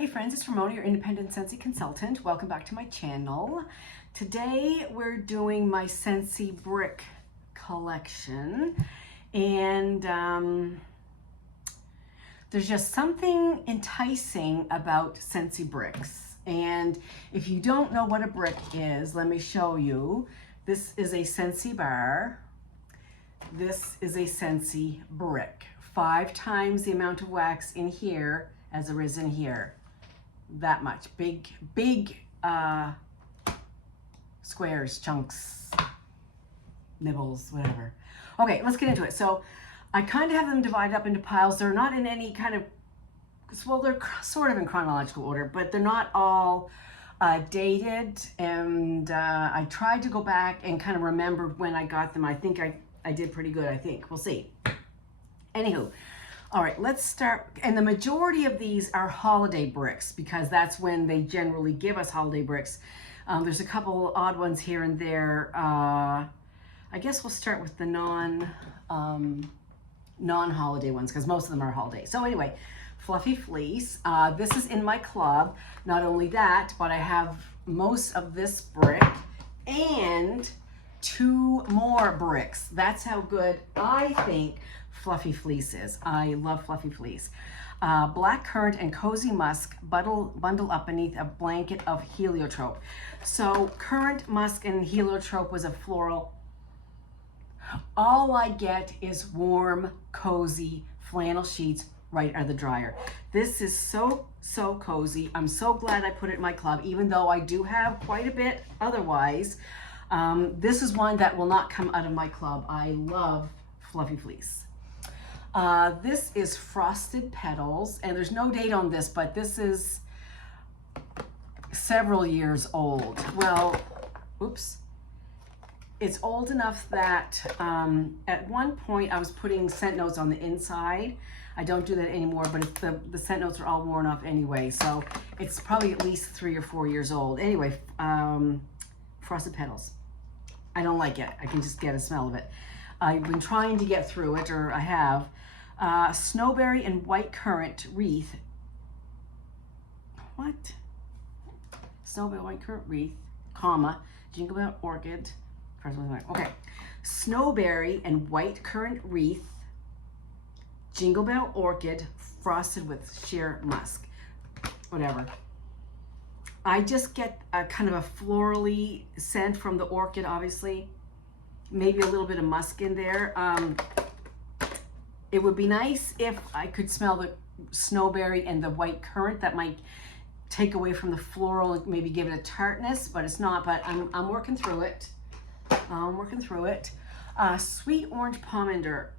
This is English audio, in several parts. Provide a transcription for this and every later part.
Hey friends, it's Ramona, your independent Scentsy consultant. Welcome back to my channel. Today we're doing my Scentsy brick collection, and there's just something enticing about Scentsy bricks. And if you don't know what a brick is, let me show you. This is a Scentsy bar. This is a Scentsy brick. 5 times the amount of wax in here as there is in here. That much. Big squares, chunks, nibbles, whatever. Okay, let's get into it. So I kind of have them divided up into piles. They're not in any kind of, well, they're sort of in chronological order, but they're not all dated. And I tried to go back and kind of remember when I got them. I think I did pretty good, I think. We'll see. Anywho. All right, let's start. And the majority of these are holiday bricks because that's when they generally give us holiday bricks. There's a couple odd ones here and there. I guess we'll start with the non-holiday ones because most of them are holiday. So anyway, Fluffy Fleece. This is in my club. Not only that, but I have most of this brick and 2 more bricks. That's how good I think Fluffy Fleece is. I love Fluffy Fleece. Black Currant and Cozy Musk bundle up beneath a blanket of heliotrope. So Currant, Musk, and heliotrope was a floral. All I get is warm, cozy flannel sheets right out of the dryer. This is so cozy. I'm so glad I put it in my club, even though I do have quite a bit otherwise. This is one that will not come out of my club. I love Fluffy Fleece. This is Frosted Petals, and there's no date on this, but this is several years old. Well, oops. It's old enough that at one point I was putting scent notes on the inside. I don't do that anymore, but the scent notes are all worn off anyway, so it's probably at least 3 or 4 years old. Anyway, Frosted Petals. I don't like it. I can just get a smell of it. I've been trying to get through it, or I have. Snowberry and White Currant Wreath. What? Snowberry, White Currant Wreath, comma, Jingle Bell Orchid. Okay. Snowberry and White Currant Wreath, Jingle Bell Orchid, frosted with sheer musk. Whatever. I just get a kind of a florally scent from the orchid, obviously. Maybe a little bit of musk in there. It would be nice if I could smell the snowberry and the white currant. That might take away from the floral and maybe give it a tartness, but it's not. But I'm working through it. I'm working through it. Sweet Orange Pomander.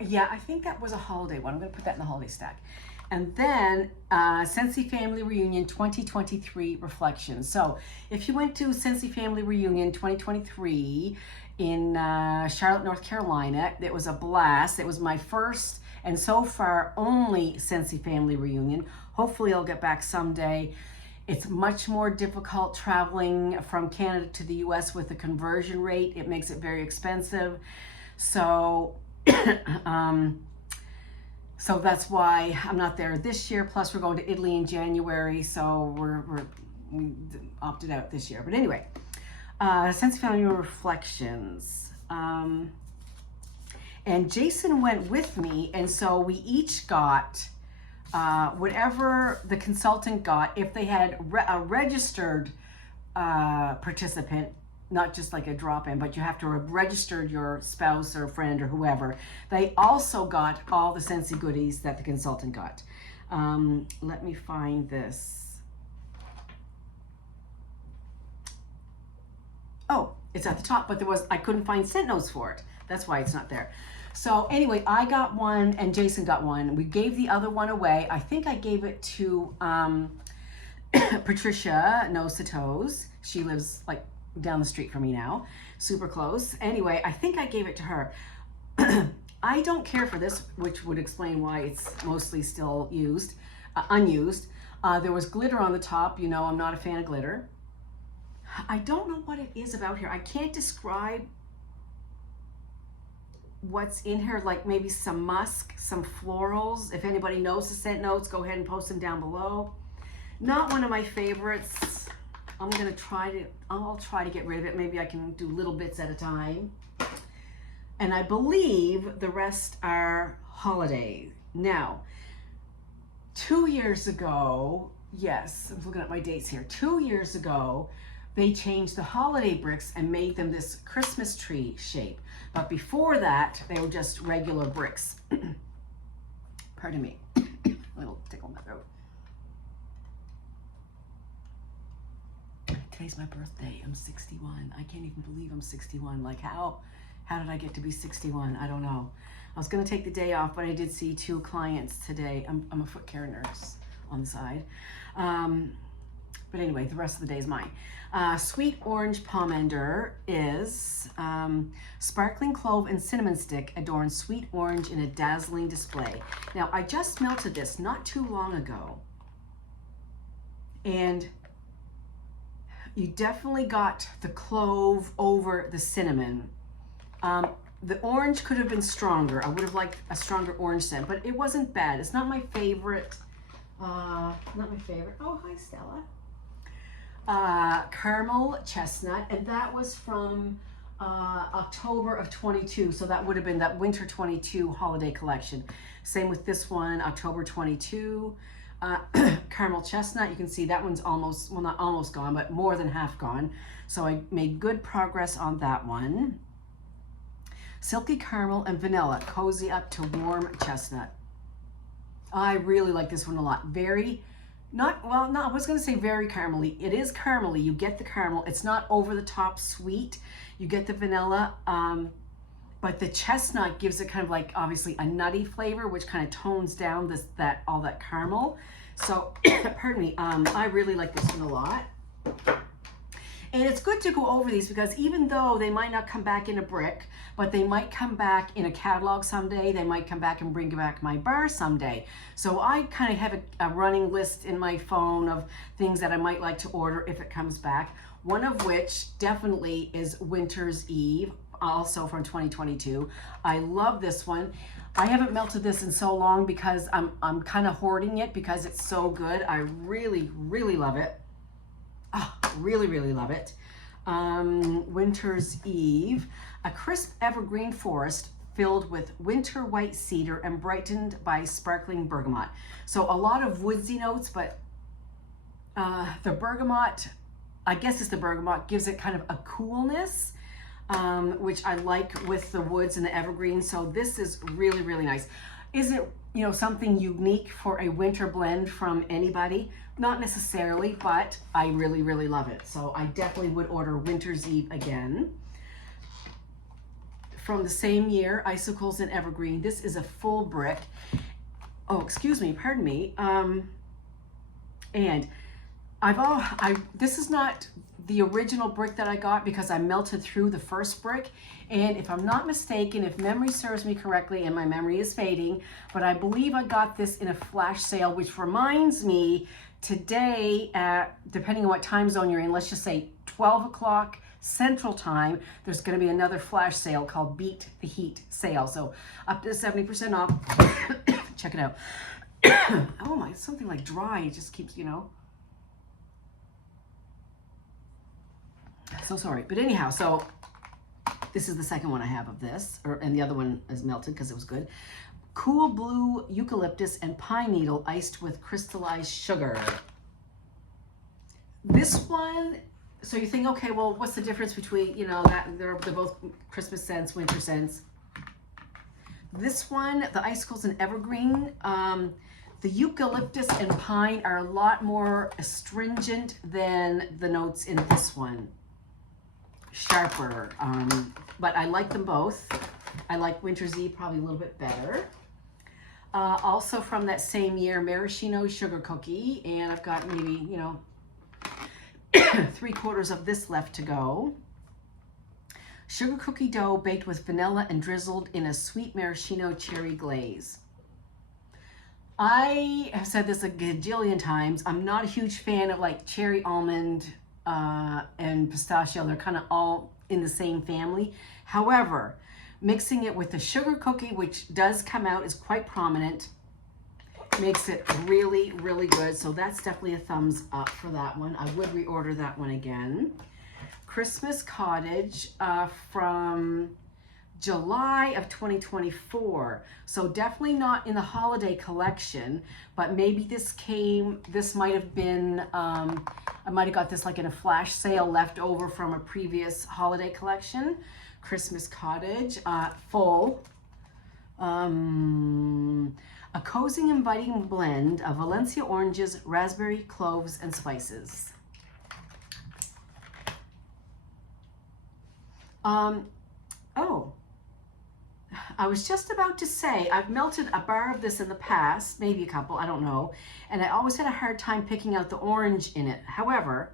Yeah, I think that was a holiday one. I'm going to put that in the holiday stack. And then Scentsy Family Reunion 2023 Reflections. So if you went to Scentsy Family Reunion 2023 in Charlotte, North Carolina, it was a blast. It was my first and so far only Scentsy Family Reunion. Hopefully I'll get back someday. It's much more difficult traveling from Canada to the US with the conversion rate. It makes it very expensive. So so that's why I'm not there this year. Plus, we're going to Italy in January, so we opted out this year. But anyway, Scentsy Family Reflections. And Jason went with me, and so we each got whatever the consultant got. If they had a registered participant, not just like a drop-in, but you have to have registered your spouse or friend or whoever. They also got all the Scentsy goodies that the consultant got. Let me find this. Oh, it's at the top, but I couldn't find scent notes for it. That's why it's not there. So anyway, I got one and Jason got one. We gave the other one away. I think I gave it to Patricia Nose to Toes. She lives like down the street from me now, super close. Anyway, I think I gave it to her. I don't care for this, which would explain why it's mostly still unused. There was glitter on the top. You know, I'm not a fan of glitter. I don't know what it is about here. I can't describe. what's in here, like maybe some musk, some florals. If anybody knows the scent notes, go ahead and post them down below. Not one of my favorites. I'll try to get rid of it. Maybe I can do little bits at a time. And I believe the rest are holiday. Now, 2 years ago, yes, I'm looking at my dates here. 2 years ago, they changed the holiday bricks and made them this Christmas tree shape. But before that, they were just regular bricks. Pardon me. A little tickle in my throat. Today's my birthday. I'm 61. I can't even believe I'm 61. Like how did I get to be 61? I don't know. I was going to take the day off, but I did see 2 clients today. I'm a foot care nurse on the side. But anyway, the rest of the day is mine. Sweet orange pomander is sparkling clove and cinnamon stick adorns sweet orange in a dazzling display. Now, I just melted this not too long ago. And you definitely got the clove over the cinnamon. The orange could have been stronger. I would have liked a stronger orange scent, but it wasn't bad. It's not my favorite. Not my favorite. Oh, hi, Stella. Caramel chestnut, and that was from October of 22. So that would have been that winter 22 holiday collection. Same with this one, October 22. Caramel chestnut, you can see that one's almost, well, not almost gone, but more than half gone. So I made good progress on that one. Silky caramel and vanilla, cozy up to warm chestnut. I really like this one a lot. Very, I was going to say very caramely. It is caramely. You get the caramel. It's not over the top sweet. You get the vanilla, but the chestnut gives it kind of like obviously a nutty flavor, which kind of tones down all that caramel. So, pardon me. I really like this one a lot. And it's good to go over these because even though they might not come back in a brick, but they might come back in a catalog someday. They might come back and bring back my bar someday. So I kind of have a running list in my phone of things that I might like to order if it comes back. One of which definitely is Winter's Eve, also from 2022. I love this one. I haven't melted this in so long because I'm kind of hoarding it because it's so good. I really, really love it. Oh, really, really love it. Winter's Eve, a crisp evergreen forest filled with winter white cedar and brightened by sparkling bergamot. So a lot of woodsy notes, but the bergamot, I guess it's the bergamot, gives it kind of a coolness, which I like with the woods and the evergreen. So this is really, really nice. Is it, something unique for a winter blend from anybody? Not necessarily, but I really, really love it. So I definitely would order Winter's Eve again. From the same year, Icicles and Evergreen. This is a full brick. Oh, excuse me, pardon me. And this is not the original brick that I got because I melted through the first brick. And if I'm not mistaken, if memory serves me correctly, and my memory is fading, but I believe I got this in a flash sale, which reminds me today, depending on what time zone you're in, let's just say 12 o'clock Central Time, there's going to be another flash sale called Beat the Heat sale. So up to 70% off. Check it out. Oh my, it's something like dry. It just keeps, So sorry. But anyhow, so this is the second one I have of this, and the other one is melted because it was good. Cool blue eucalyptus and pine needle iced with crystallized sugar. This one, so you think, okay, well, what's the difference between, that they're both Christmas scents, winter scents. This one, the Icicles and Evergreen, the eucalyptus and pine are a lot more astringent than the notes in this one. Sharper, but I like them both. I like Winter's Eve probably a little bit better. Also from that same year, maraschino sugar cookie, and I've got maybe, 3/4 of this left to go. Sugar cookie dough baked with vanilla and drizzled in a sweet maraschino cherry glaze. I have said this a gajillion times. I'm not a huge fan of like cherry almond and pistachio. They're kind of all in the same family. However, Mixing it with the sugar cookie, which does come out, is quite prominent, makes it really, really good. So that's definitely a thumbs up for that one. I would reorder that one again. Christmas Cottage from July of 2024. So definitely not in the holiday collection, but maybe this might have been, I might have got this like in a flash sale left over from a previous holiday collection. Christmas Cottage, full. A cozy, inviting blend of Valencia oranges, raspberry, cloves, and spices. Oh, I was just about to say, I've melted a bar of this in the past, maybe a couple, I don't know, and I always had a hard time picking out the orange in it. However,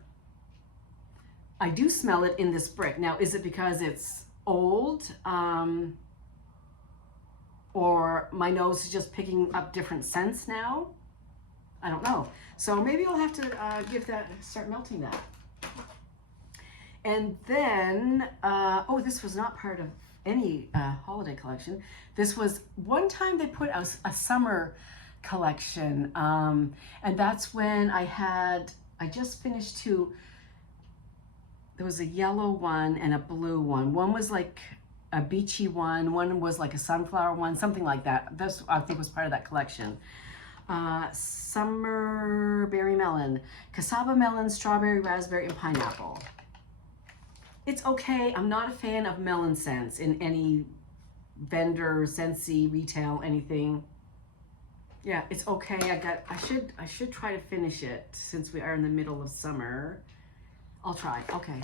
I do smell it in this brick. Now, is it because it's old, or my nose is just picking up different scents now? I don't know. So maybe I'll have to start melting that. And then, oh, this was not part of any holiday collection. This was one time they put out a summer collection, and that's when I just finished two. There was a yellow one and a blue one. One was like a beachy one was like a sunflower one, something like that. This, I think, was part of that collection. Summer berry melon, cassava melon, strawberry, raspberry, and pineapple. It's okay. I'm not a fan of melon scents in any vendor, Scentsy, retail, anything. Yeah, it's okay. I should try to finish it since we are in the middle of summer. I'll try. Okay.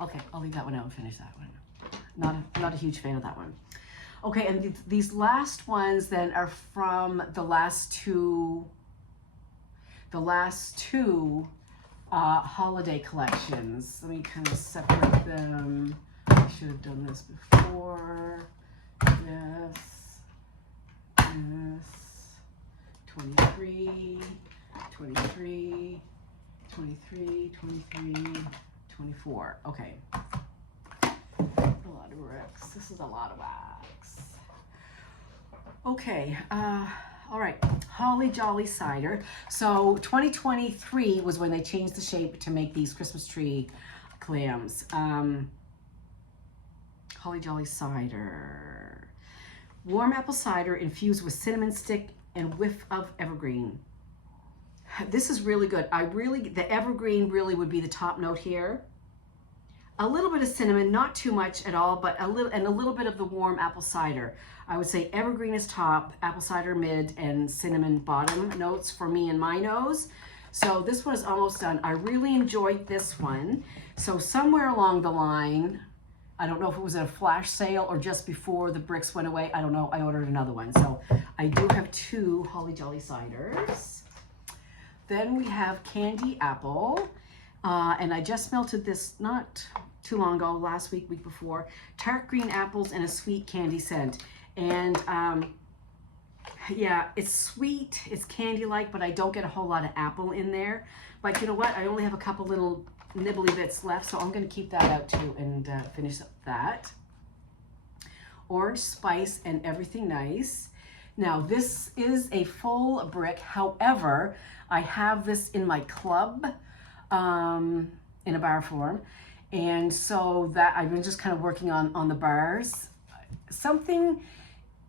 Okay, I'll leave that one out and finish that one. Not a huge fan of that one. Okay, and these last ones then are from the last two holiday collections. Let me kind of separate them. I should have done this before. This, 23, 23, 23, 23, 24. Okay. A lot of bricks. This is a lot of wax. Okay. All right, Holly Jolly Cider. So 2023 was when they changed the shape to make these Christmas tree clams. Holly Jolly Cider. Warm apple cider infused with cinnamon stick and whiff of evergreen. This is really good. The evergreen really would be the top note here. A little bit of cinnamon, not too much at all, but a little bit of the warm apple cider. I would say evergreen is top, apple cider mid, and cinnamon bottom notes for me and my nose. So this one is almost done. I really enjoyed this one. So somewhere along the line, I don't know if it was a flash sale or just before the bricks went away. I don't know. I ordered another one. So I do have two Holly Jolly Ciders. Then we have Candy Apple. And I just melted this not too long ago, last week before. Tart green apples and a sweet candy scent. And yeah, it's sweet, it's candy-like, but I don't get a whole lot of apple in there. But you know what? I only have a couple little nibbly bits left, so I'm going to keep that out too and finish up that. Orange spice and everything nice. Now this is a full brick. However, I have this in my club in a bar form, and so that I've been just kind of working on the bars. Something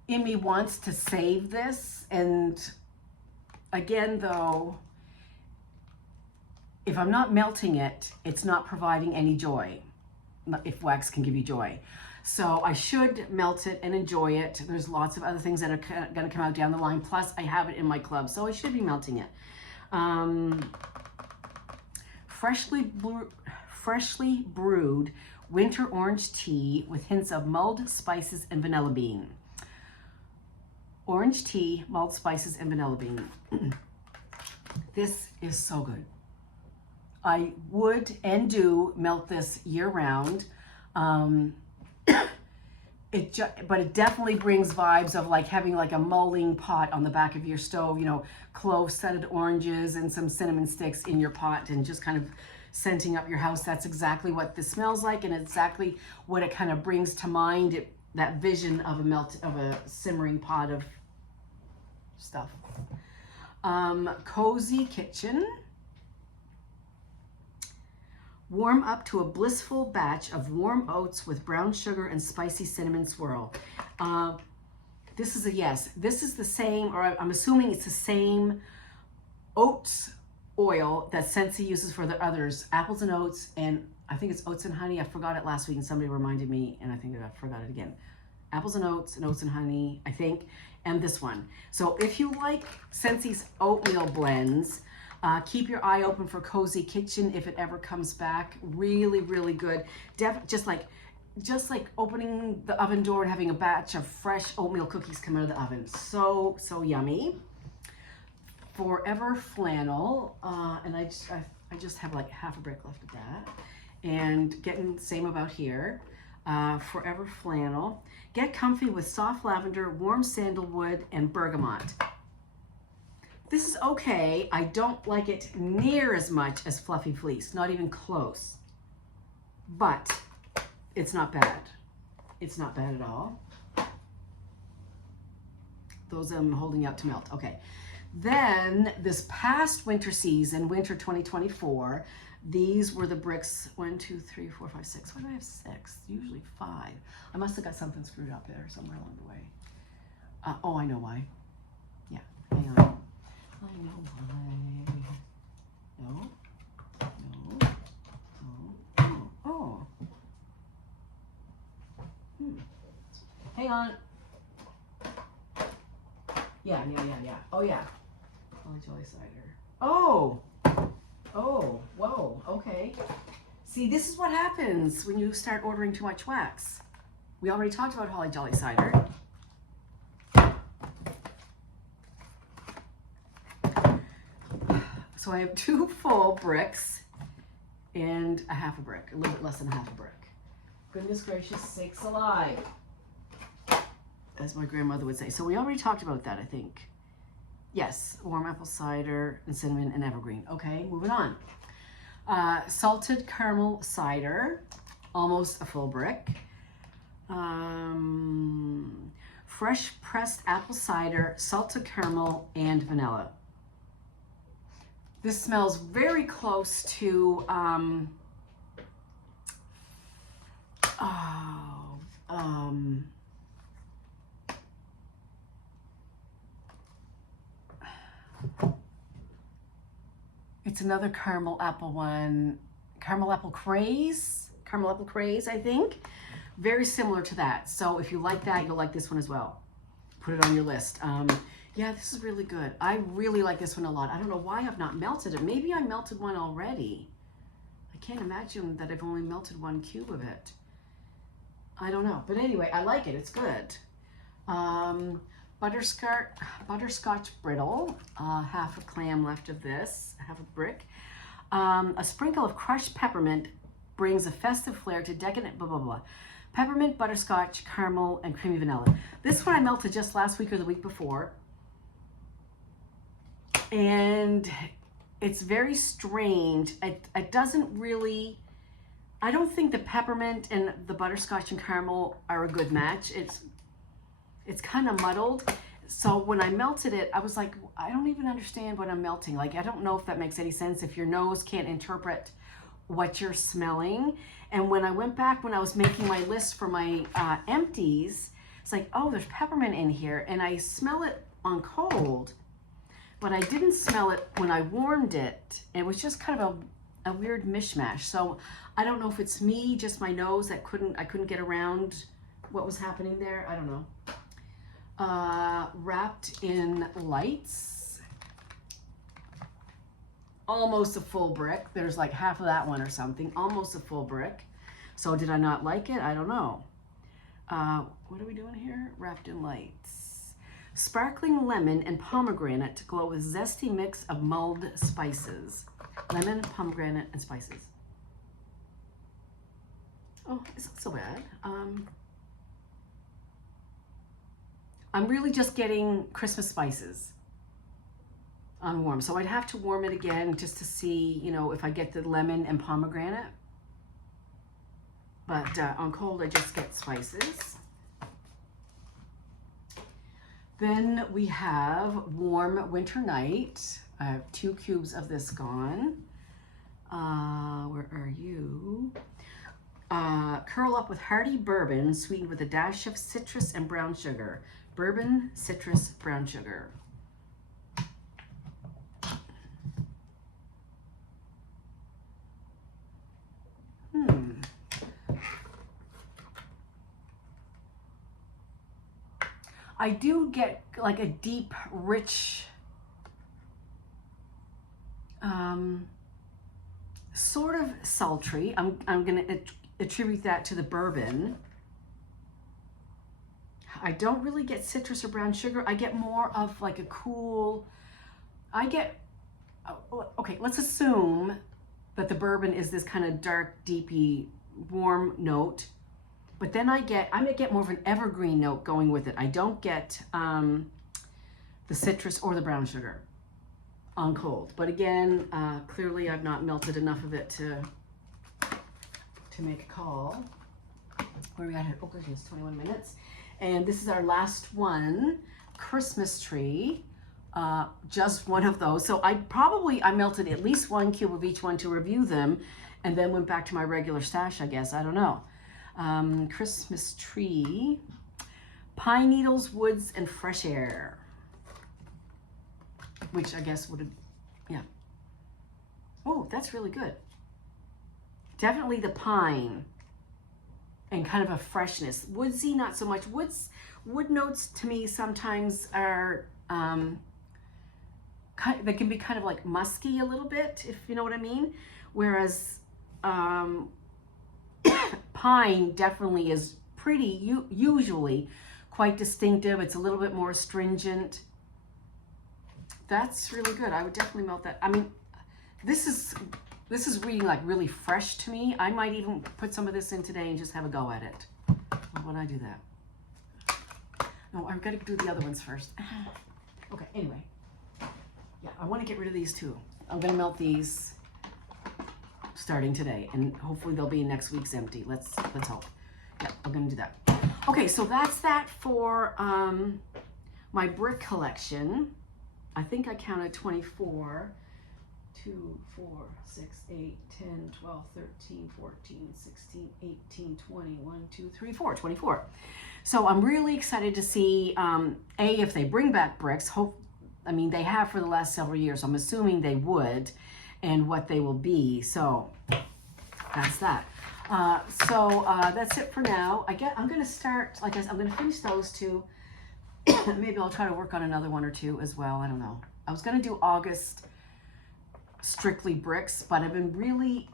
in me wants to save this, and again though, if I'm not melting it, it's not providing any joy, if wax can give you joy. So I should melt it and enjoy it. There's lots of other things that are going to come out down the line, plus I have it in my club, so I should be melting it. Freshly brewed winter orange tea with hints of mulled spices and vanilla bean. Orange tea, mulled spices, and vanilla bean. This is so good. I would and do melt this year round. But it definitely brings vibes of like having like a mulling pot on the back of your stove, you know, clove scented oranges and some cinnamon sticks in your pot and just kind of scenting up your house. That's exactly what this smells like and exactly what it kind of brings to mind. that vision of a simmering pot of stuff. Cozy kitchen. Warm up to a blissful batch of warm oats with brown sugar and spicy cinnamon swirl. This is a yes. This is the same, or I'm assuming it's the same oats oil that Scentsy uses for the others. Apples and oats, and I think it's oats and honey. I forgot it last week and somebody reminded me, and I think I forgot it again. Apples and oats and honey, I think, and this one. So if you like Scentsy's oatmeal blends, keep your eye open for Cozy Kitchen if it ever comes back. Really, really good. Just like opening the oven door and having a batch of fresh oatmeal cookies come out of the oven. So, so yummy. Forever Flannel, and I just have like half a brick left of that. And getting the same about here. Forever Flannel. Get comfy with soft lavender, warm sandalwood, and bergamot. This is okay. I don't like it near as much as Fluffy Fleece, not even close. But it's not bad. It's not bad at all. Those I'm holding out to melt. Okay. Then this past winter season, winter 2024, these were the bricks. 1, 2, 3, 4, 5, 6. Why do I have 6? Usually 5. I must have got something screwed up there somewhere along the way. Oh, I know why. Yeah, hang on. I know why. No. No. Oh. Oh. Hang on. Yeah. Oh, yeah. Holly Jolly Cider. Oh. Oh, whoa, okay. See, this is what happens when you start ordering too much wax. We already talked about Holly Jolly Cider. So I have 2 full bricks and a half a brick, a little bit less than a half a brick. Goodness gracious sakes alive, as my grandmother would say. So we already talked about that, I think. Yes, warm apple cider and cinnamon and evergreen. Okay, moving on. Salted caramel cider, almost a full brick. Fresh pressed apple cider, salted caramel, and vanilla. This smells very close to it's another caramel apple one. Caramel apple craze, I think. Very similar to that. So if you like that, you'll like this one as well. Put it on your list. Yeah, this is really good. I really like this one a lot. I don't know why I've not melted it. Maybe I melted one already. I can't imagine that I've only melted 1 cube of it. I don't know. But anyway, I like it. It's good. Butterscotch brittle, half a clam left of this, half a brick. A sprinkle of crushed peppermint brings a festive flair to decadent blah, blah, blah. Peppermint, butterscotch, caramel, and creamy vanilla. This one I melted just last week or the week before. And it's very strange. It doesn't really, I don't think the peppermint and the butterscotch and caramel are a good match. It's kind of muddled. So when I melted it, I was like, I don't even understand what I'm melting. Like, I don't know if that makes any sense, if your nose can't interpret what you're smelling. And when I went back, when I was making my list for my empties, it's like, oh, there's peppermint in here. And I smell it on cold, but I didn't smell it when I warmed it. It was just kind of a weird mishmash. So I don't know if it's me, just my nose, that I couldn't get around what was happening there. I don't know. Wrapped in lights, almost a full brick. There's like half of that one or something, almost a full brick. So did I not like it? I don't know. What are we doing here? Wrapped in lights. Sparkling lemon and pomegranate to glow with zesty mix of mulled spices. Lemon, pomegranate, and spices. Oh, it's not so bad. I'm really just getting Christmas spices on warm. So I'd have to warm it again just to see, you know, if I get the lemon and pomegranate. But on cold, I just get spices. Then we have Warm Winter Night. I have 2 cubes of this gone. Where are you? Curl Up with Hearty Bourbon, sweetened with a dash of citrus and brown sugar. Bourbon, citrus, brown sugar. I do get like a deep, rich, sort of sultry. I'm gonna attribute that to the bourbon. I don't really get citrus or brown sugar. I get more of like a cool, okay, let's assume that the bourbon is this kind of dark, deepy, warm note. But then I might get more of an evergreen note going with it. I don't get the citrus or the brown sugar on cold. But again, clearly I've not melted enough of it to make a call. Where are we at here? Oh goodness, 21 minutes. And this is our last one, Christmas tree. Just one of those. So I melted at least 1 cube of each one to review them, and then went back to my regular stash, I guess. I don't know. Christmas tree, pine needles, woods, and fresh air, which I guess would have, yeah. Oh, that's really good. Definitely the pine and kind of a freshness. Woodsy, not so much. Wood notes to me sometimes are, they can be kind of like musky a little bit, if you know what I mean. Whereas, pine definitely is usually quite distinctive. It's a little bit more astringent. That's really good. I would definitely melt that. I mean, this is reading like really fresh to me. I might even put some of this in today and just have a go at it. Why would I do that? No, I've got to do the other ones first. Okay, anyway. Yeah, I want to get rid of these too. I'm going to melt these starting today, and hopefully they'll be in next week's empty. Let's hope. Yeah, I'm gonna do that. Okay, so that's that for my brick collection. I think I counted 24. 2, 4, 6, 8, 10, 12, 13, 14, 16, 18, 20, 1, 2, 3, 4, 24. So I'm really excited to see, if they bring back bricks. I mean, they have for the last several years. I'm assuming they would, and what they will be. So that's that. That's it for now. I'm going to start, like I said, I'm going to finish those 2. Maybe I'll try to work on another 1 or 2 as well. I don't know. I was going to do August strictly bricks, but I've been really,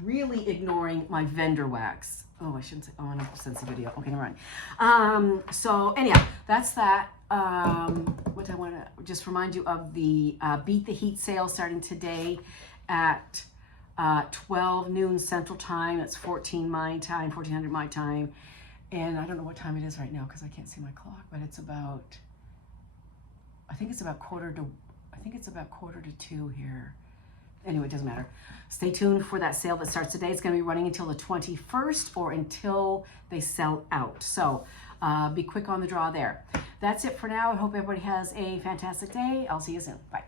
really ignoring my vendor wax. Oh, I shouldn't say, oh, no, Scentsy video. Okay, never mind. So anyhow, that's that. What I want to just remind you of the Beat the Heat sale starting today at 12 noon Central Time. It's 14 my time, 1400 my time. And I don't know what time it is right now because I can't see my clock, but it's about, I think it's about quarter to 2 here. Anyway, it doesn't matter. Stay tuned for that sale that starts today. It's going to be running until the 21st or until they sell out. So be quick on the draw there. That's it for now. I hope everybody has a fantastic day. I'll see you soon. Bye.